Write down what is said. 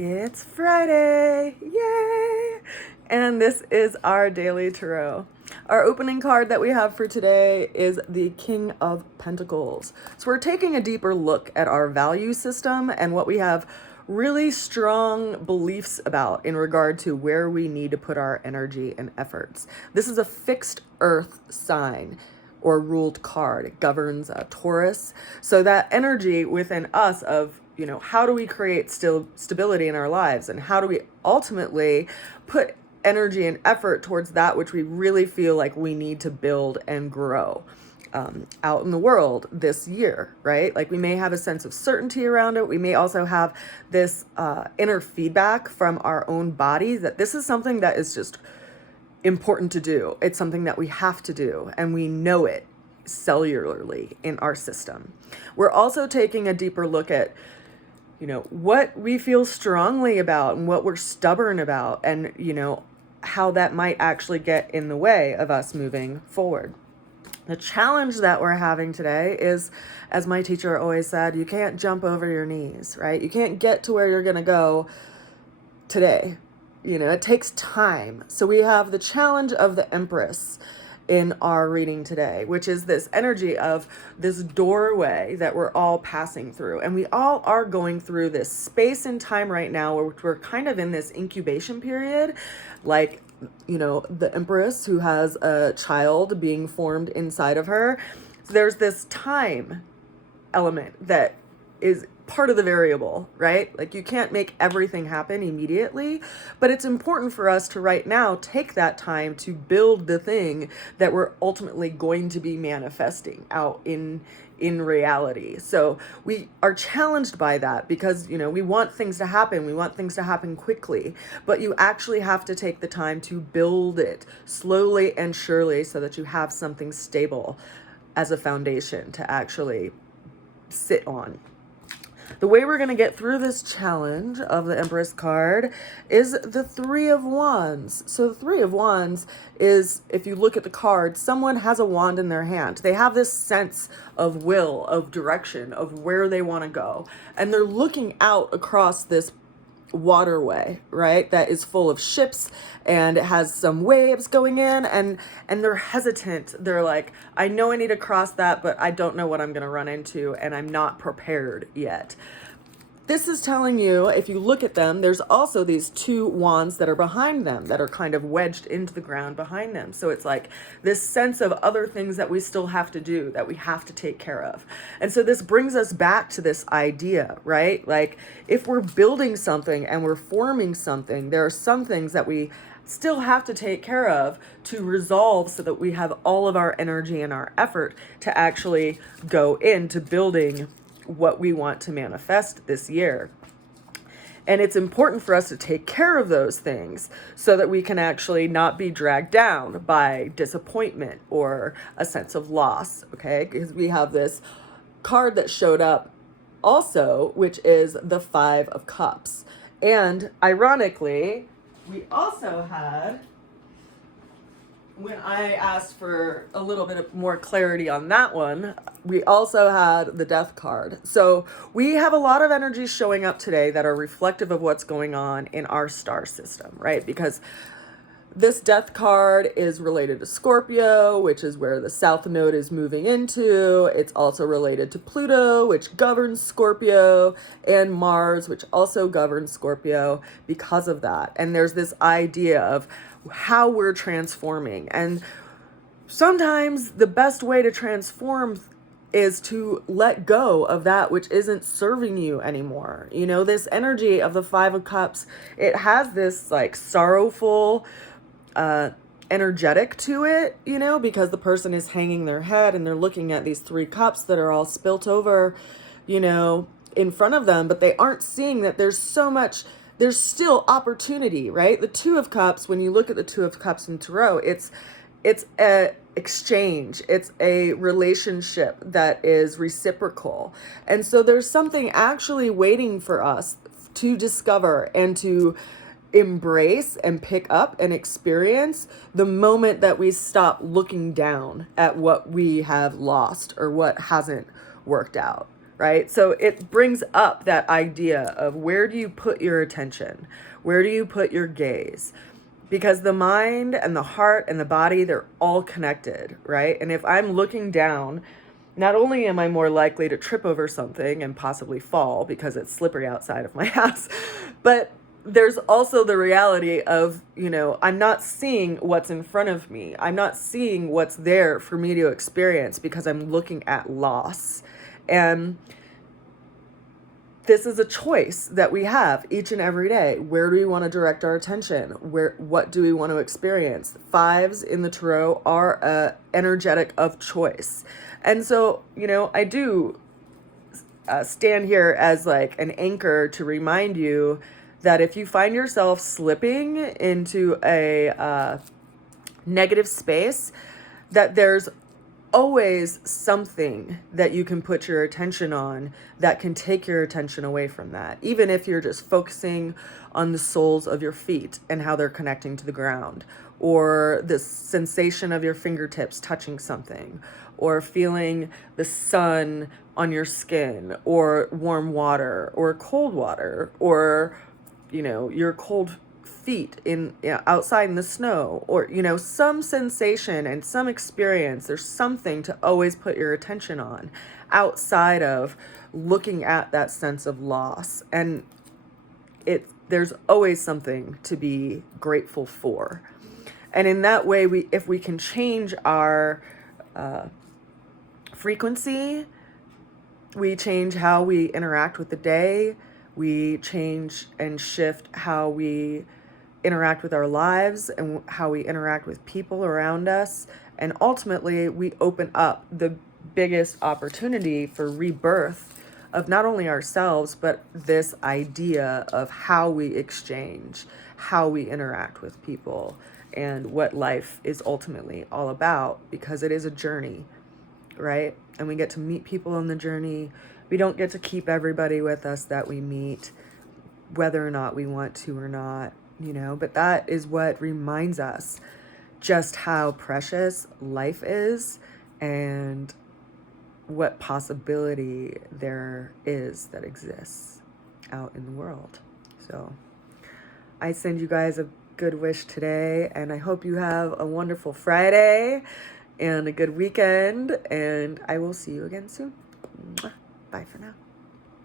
It's Friday, yay! And this is our daily tarot. Our opening card that we have for today is the King of Pentacles. So we're taking a deeper look at our value system and what we have really strong beliefs about in regard to where we need to put our energy and efforts. This is a fixed earth sign or ruled card. It governs Taurus. So that energy within us of, how do we create stability in our lives, and how do we ultimately put energy and effort towards that which we really feel like we need to build and grow out in the world this year, right? Like we may have a sense of certainty around it. We may also have this inner feedback from our own body that this is something that is just important to do. It's something that we have to do, and we know it cellularly in our system. We're also taking a deeper look at what we feel strongly about and what we're stubborn about, and how that might actually get in the way of us moving forward. The challenge that we're having today is, as my teacher always said, you can't jump over your knees, right? You can't get to where you're going to go today. It takes time. So we have the challenge of the Empress in our reading today, which is this energy of this doorway that we're all passing through. And we all are going through this space and time right now where we're kind of in this incubation period, like, the Empress who has a child being formed inside of her. So there's this time element that is part of the variable, right? Like you can't make everything happen immediately, but it's important for us to right now take that time to build the thing that we're ultimately going to be manifesting out in reality. So we are challenged by that because, we want things to happen. We want things to happen quickly, but you actually have to take the time to build it slowly and surely so that you have something stable as a foundation to actually sit on. The way we're going to get through this challenge of the Empress card is the Three of Wands. So the Three of Wands is, if you look at the card, someone has a wand in their hand. They have this sense of will, of direction, of where they want to go. And they're looking out across this waterway, right, that is full of ships, and it has some waves going in, and they're hesitant. They're like, I know I need to cross that, but I don't know what I'm going to run into, and I'm not prepared yet. This is telling you, if you look at them, there's also these two wands that are behind them that are kind of wedged into the ground behind them. So it's like this sense of other things that we still have to do, that we have to take care of. And so this brings us back to this idea, right? Like if we're building something and we're forming something, there are some things that we still have to take care of to resolve so that we have all of our energy and our effort to actually go into building what we want to manifest this year. And it's important for us to take care of those things so that we can actually not be dragged down by disappointment or a sense of loss, okay? Because we have this card that showed up also, which is the Five of Cups. And ironically, we also had, when I asked for a little bit more clarity on that one, we also had the Death card. So we have a lot of energies showing up today that are reflective of what's going on in our star system, right? Because this Death card is related to Scorpio, which is where the South Node is moving into. It's also related to Pluto, which governs Scorpio, and Mars, which also governs Scorpio because of that. And there's this idea of how we're transforming. And sometimes the best way to transform is to let go of that which isn't serving you anymore. This energy of the Five of Cups, it has this like sorrowful energetic to it, because the person is hanging their head and they're looking at these three cups that are all spilt over, in front of them, but they aren't seeing that there's still opportunity, right? The Two of Cups, when you look at the Two of Cups in Tarot, it's a exchange. It's a relationship that is reciprocal. And so there's something actually waiting for us to discover and to embrace and pick up and experience the moment that we stop looking down at what we have lost or what hasn't worked out. right? So it brings up that idea of where do you put your attention? Where do you put your gaze? Because the mind and the heart and the body, they're all connected, right? And if I'm looking down, not only am I more likely to trip over something and possibly fall because it's slippery outside of my house, but there's also the reality of, I'm not seeing what's in front of me. I'm not seeing what's there for me to experience because I'm looking at loss. And this is a choice that we have each and every day. Where do we want to direct our attention? What do we want to experience? Fives in the tarot are energetic of choice. And so, I do stand here as like an anchor to remind you that if you find yourself slipping into a negative space, that there's always something that you can put your attention on that can take your attention away from that. Even if you're just focusing on the soles of your feet and how they're connecting to the ground, or the sensation of your fingertips touching something, or feeling the sun on your skin, or warm water, or cold water, or, your cold feet in outside in the snow, or some sensation and some experience. There's something to always put your attention on outside of looking at that sense of loss. And there's always something to be grateful for. And in that way, if we can change our frequency, we change how we interact with the day, we change and shift how we interact with our lives and how we interact with people around us. And ultimately, we open up the biggest opportunity for rebirth of not only ourselves, but this idea of how we exchange, how we interact with people, and what life is ultimately all about, because it is a journey, right? And we get to meet people on the journey. We don't get to keep everybody with us that we meet, whether or not we want to or not, but that is what reminds us just how precious life is and what possibility there is that exists out in the world. So I send you guys a good wish today, and I hope you have a wonderful Friday and a good weekend, and I will see you again soon. Bye for now.